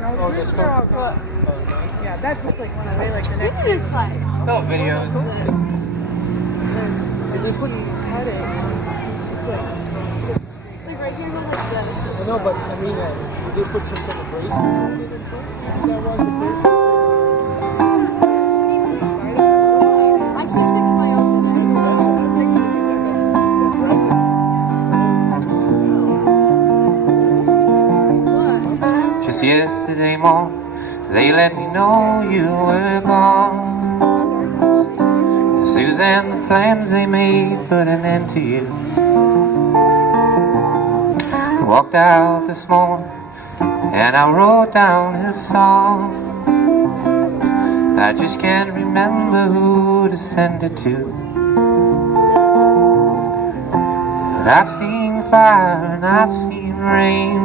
No, the roots are all gone. Yeah, that just like went away like the next Look at this side. No videos. There's cut it. It's like Right here goes like this. I know, but I mean, did they put some kind of braces on it in first? That was the first. I can't fix my own today. Just yesterday morning, they let me know you were gone. Susan, the plans they made put an end to you. Walked out this morning and I wrote down his song. I just can't remember who to send it to. But I've seen fire and I've seen rain.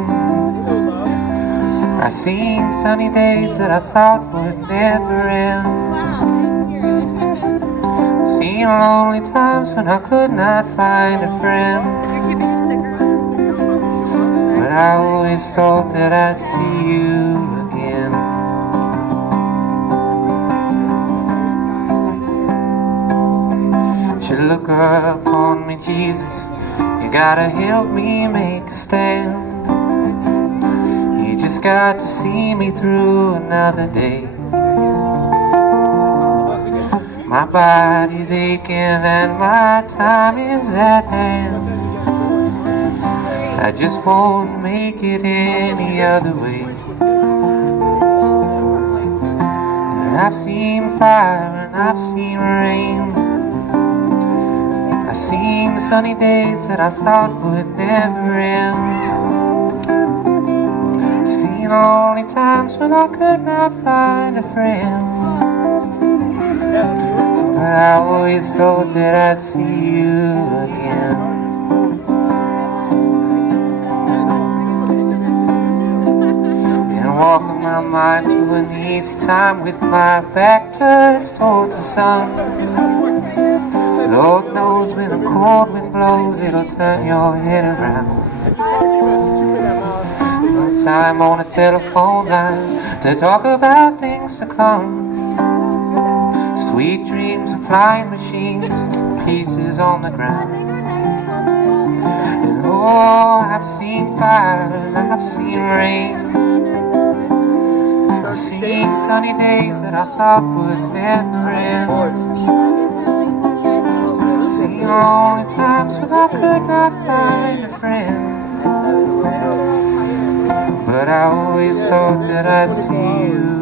I've seen sunny days that I thought would never end. Seen lonely times when I could not find a friend. But I always thought that I'd see you again. You look upon me, Jesus. You gotta help me make a stand. You just got to see me through another day. My body's aching and my time is at hand. I just won't make it any other way. And I've seen fire and I've seen rain. I've seen sunny days that I thought would never end. Seen lonely times when I could not find a friend. But I always thought that I'd see you again. Walking my mind to an easy time with my back turned towards the sun. Lord knows when a cold wind blows, it'll turn your head around. No time on a telephone line to talk about things to come. Sweet dreams of flying machines, pieces on the ground. And oh, I've seen fire and I've seen rain. I've seen sunny days that I thought would never end. Seen lonely times when I could not find a friend. But I always thought that I'd see you